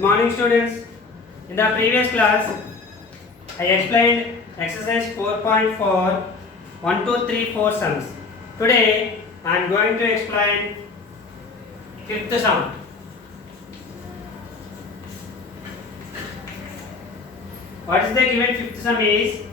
Good morning, students. In the previous class, I explained exercise 4.4 1, 2, 3, 4 sums. Today, I am going to explain fifth sum. What is the given fifth sum is?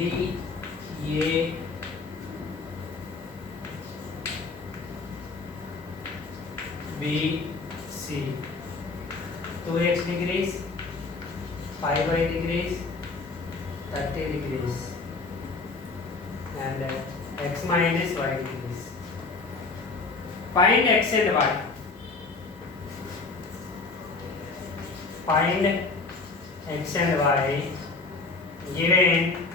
D A B C 2x degrees, 5y degrees, 30 degrees, and x minus y degrees. Find x and y. Find x and y given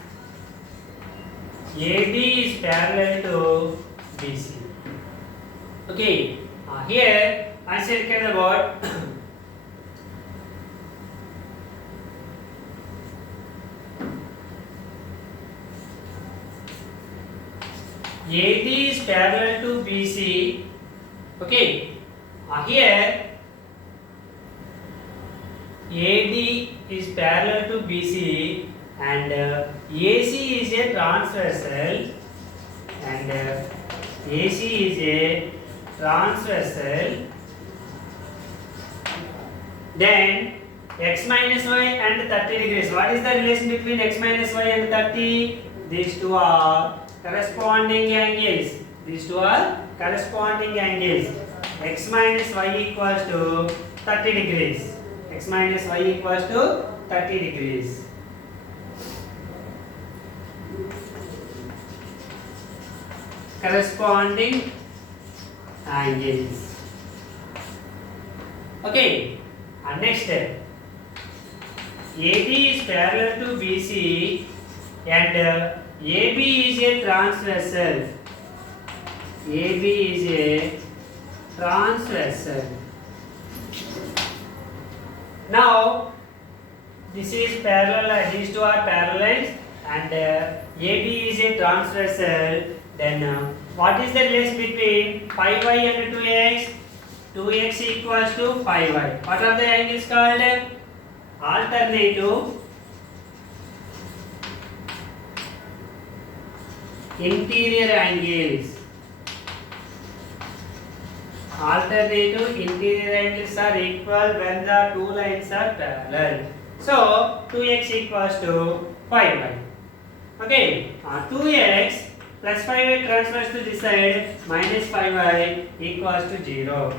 AB is parallel to BC. Okay, here I said about AD is parallel to BC. Okay, here AD is parallel to BC and AC is a transversal and AC is a transversal. Then x minus y and 30 degrees. What is the relation between x minus y and 30? These two are corresponding angles. These two are corresponding angles. X minus y equals to 30 degrees. X minus y equals to 30 degrees. Corresponding angles. Okay, and next step. AD is parallel to BC and AB is a transversal. AB is a transversal. Now, this is parallel, these two are parallel and AB is a transversal. Then what is the relation between 5y and 2x? 2x equals to 5y. What are the angles called? Alternative interior angles. Alternative interior angles are equal when the two lines are parallel. So 2x equals to 5y. Okay, 2x plus 5y transfers to this side, minus 5y equals to 0.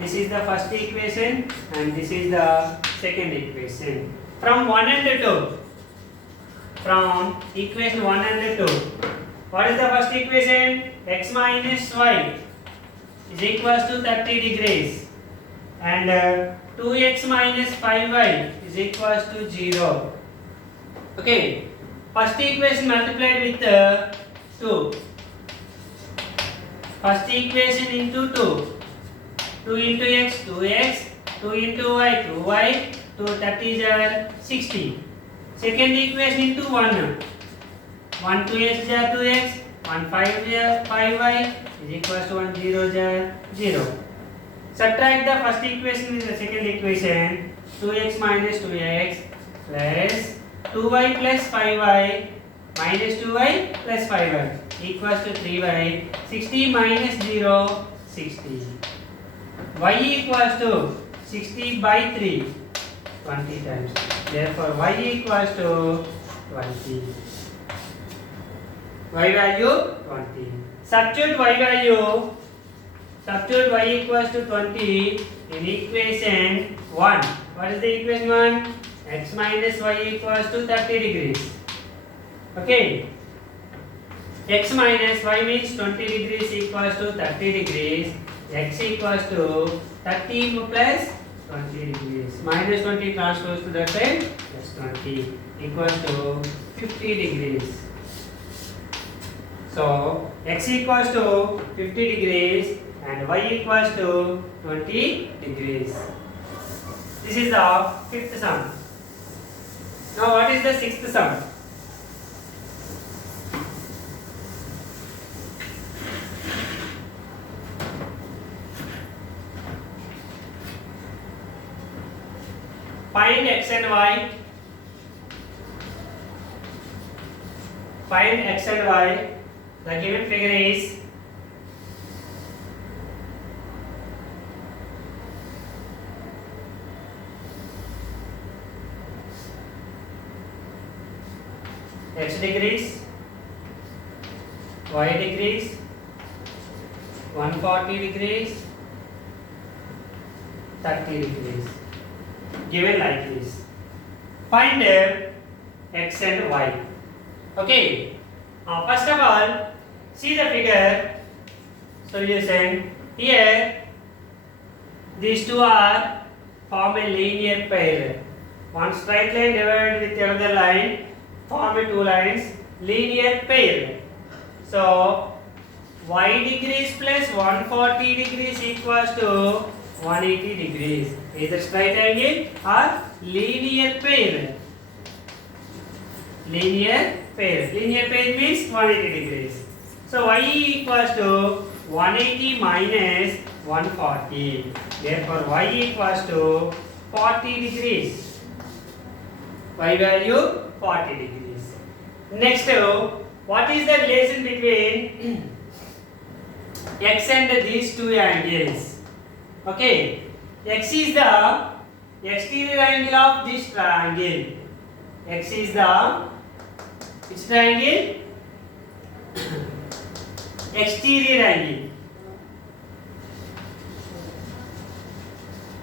This is the first equation and this is the second equation. From 1 and 2. From equation 1 and 2. What is the first equation? X minus y is equals to 30 degrees. And 2x minus 5y is equals to 0. Okay. First equation multiplied with 2. First equation into 2. 2 into x, 2x. 2 into y, 2y. 2 30 is 60. Second equation into 1. 1 2x is 2x. 1 5 is 5y is equals to 1 0 is 0. Subtract the first equation with the second equation. 2x minus 2x plus 2y plus 5y minus 2y plus 5y equals to 3y. 60 minus 0, 60. Y equals to 60 by 3, 20 times. Therefore, y equals to 20. Y value 20. Substitute y value. Substitute y equals to 20 in equation 1. What is the equation 1? X minus y equals to 30 degrees. Okay. X minus y means 20 degrees equals to 30 degrees. X equals to 30 plus 20 degrees. Minus 20 transfers to that side, plus 20 equals to 50 degrees. So x equals to 50 degrees and y equals to 20 degrees. This is the fifth sum. Now what is the sixth sum? Find x and y. Find x and y. The given figure is x degrees, y degrees, 140 degrees, 30 degrees. Given like this. Find x and y. Okay. First of all, see the figure. Solution. Here, these two are form a linear pair. One straight line divided with another line form a two lines linear pair. So y degrees plus 140 degrees equals to 180 degrees. Either straight angle or linear pair. Linear pair. Linear pair means 180 degrees. So y equals to 180 minus 140. Therefore y equals to 40 degrees. Y value 40 degrees. Next, what is the relation between x and these two angles? Okay, x is the exterior angle of this triangle. X is the which triangle? Exterior angle.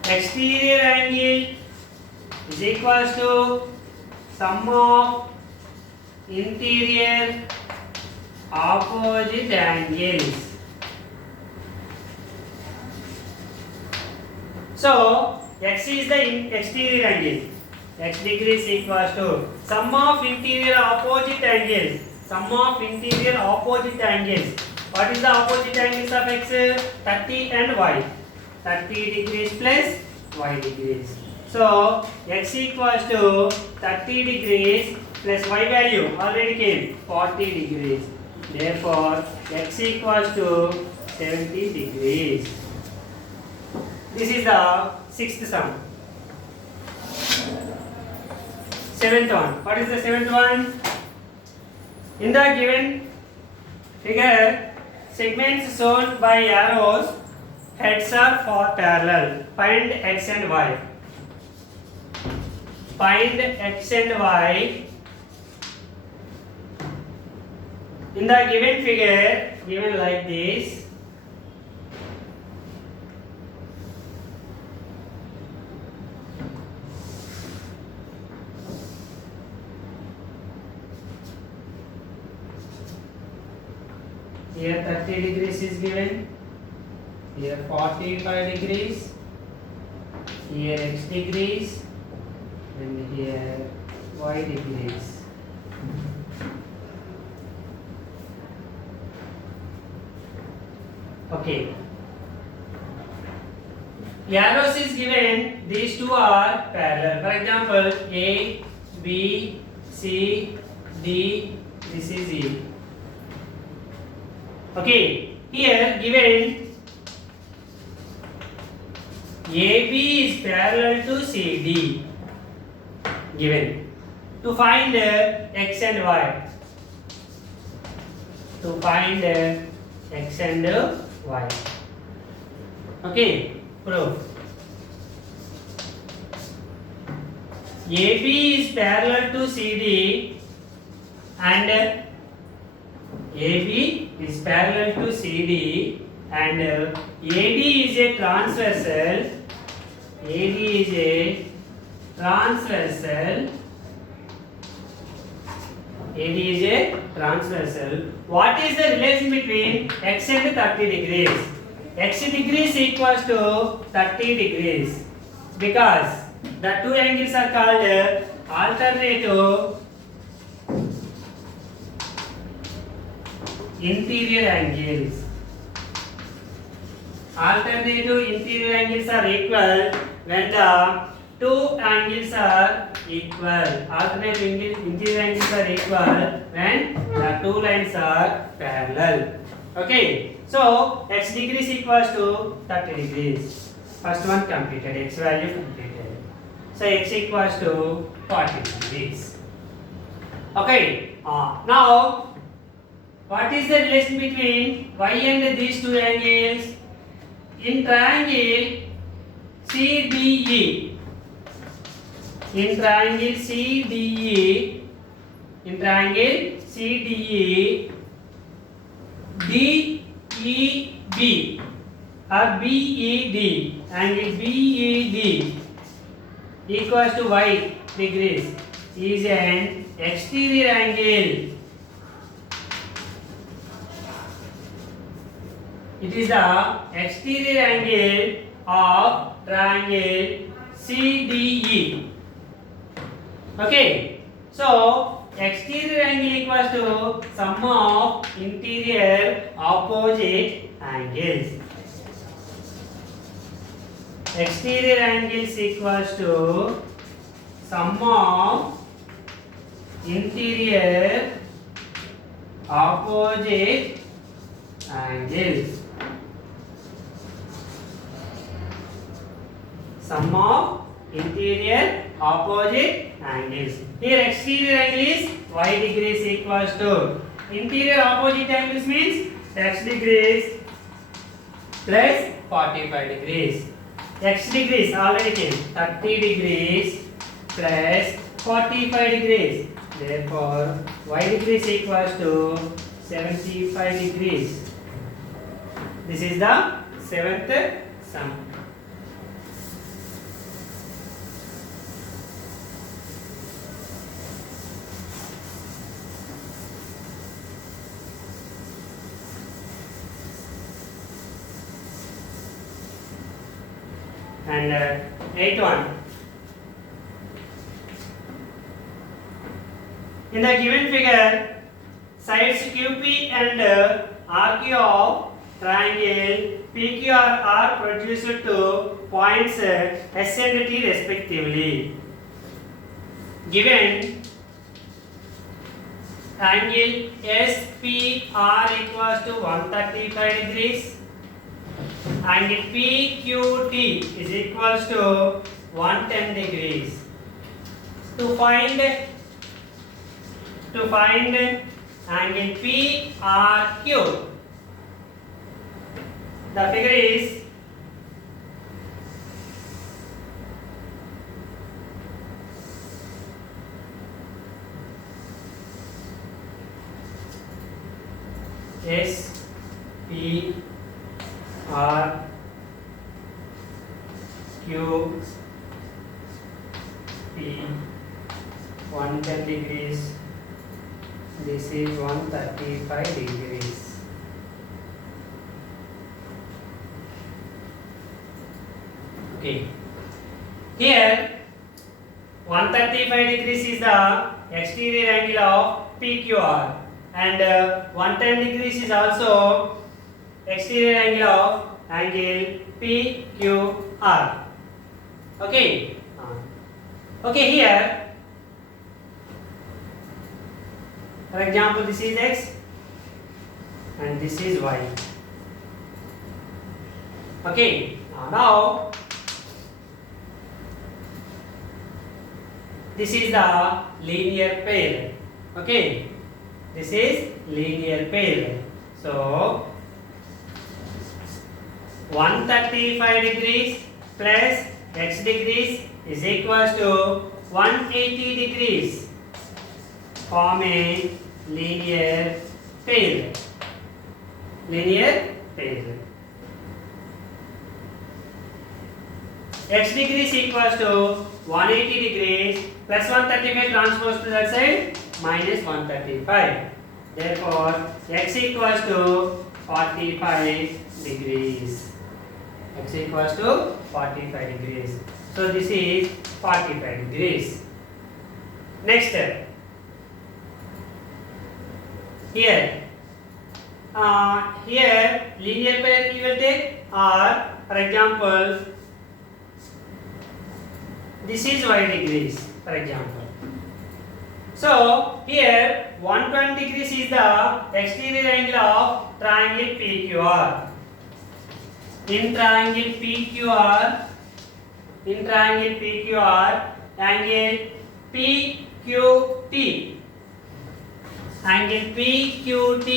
Exterior angle is equals to sum of interior opposite angles. So x is the exterior angle. X degrees equals to sum of interior opposite angles. Sum of interior opposite angles. What is the opposite angles of x? 30 and y. 30 degrees plus y degrees. So x equals to 30 degrees plus y value already came 40 degrees. Therefore x equals to 70 degrees. This is the sixth sum. Seventh one. What is the seventh one? In the given figure, segments shown by arrows, heads are for parallel. Find x and y. Find x and y. In the given figure, given like this. Here 30 degrees is given, here 45 degrees, here x degrees, and here y degrees. Okay. Arrows is given, these two are parallel. For example, A, B, C, D, this is E. Okay, here given AB is parallel to CD. Given. To find x and y. To find x and y. Okay, proof. AB is parallel to CD and AB is parallel to CD and AD is a transversal. AD is a transversal. AD is a transversal. What is the relation between x and 30 degrees? X degrees equals to 30 degrees. because the two angles are called alternative interior angles. Alternative interior angles are equal when the two angles are equal. Alternative interior angles are equal when the two lines are parallel. Okay, so x degrees equals to 30 degrees. First one completed, x value completed. So x equals to 40 degrees. Okay, now what is the relation between y and these two angles? In triangle CDE, in triangle CDE, in triangle CDE, DEB or BED, angle BED equals to y degrees is an exterior angle. It is the exterior angle of triangle CDE. Okay, so exterior angle equals to sum of interior opposite angles. Exterior angles equals to sum of interior opposite angles. Sum of interior opposite angles. Here exterior angle is y degrees equals to interior opposite angles means x degrees plus 45 degrees. X degrees already came 30 degrees plus 45 degrees. Therefore y degrees equals to 75 degrees. This is the seventh sum. And eighth one. In the given figure, sides QP and RQ of triangle PQR are produced to points S and T respectively. Given angle SPR equals to 135 degrees, angle PQT is equals to 110 degrees. To find angle PRQ, the figure is S P R Q P 110 degrees. This is 135 degrees. Okay. Here 135 degrees is the exterior angle of PQR and 110 degrees is also exterior angle of angle PQR. Okay. Okay, here for example this is X and this is Y. Okay, now this is the linear pair. Okay, this is linear pair. So 135 degrees plus x degrees is equals to 180 degrees. Form a linear pair. Linear pair. X degrees equals to 180 degrees plus 135 transpose to that side minus 135. Therefore, x equals to 45 degrees. X equals to 45 degrees. So this is 45 degrees. Next step. Here linear pair you will take, or for example this is y degrees for example. So here 120 degrees is the exterior angle of triangle PQR. In triangle PQR, angle PQT. Angle PQT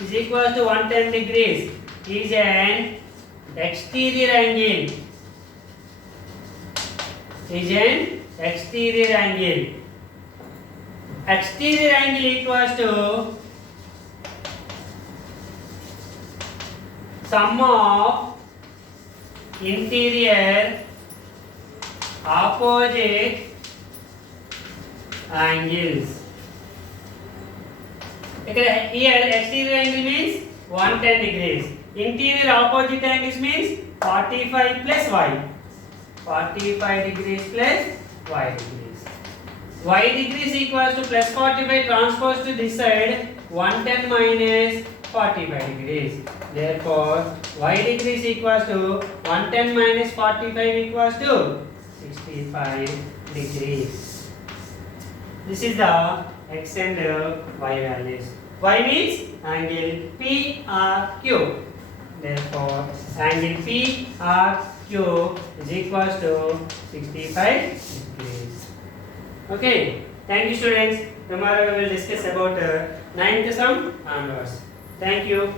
is equal to 110 degrees is an exterior angle. Exterior angle equals to sum of interior opposite angles. Okay, here exterior angle means 110 degrees. Interior opposite angles means 45 plus y. 45 degrees plus y degrees. Y degrees equals to plus 45 transposed to this side, 110 minus 45 degrees. Therefore, y degrees equals to 110 minus 45 equals to 65 degrees. This is the x and y values. Y means angle PRQ. Therefore, angle PRQ is equals to 65 degrees. Okay, thank you students. Tomorrow we will discuss about ninth sum onwards. Thank you.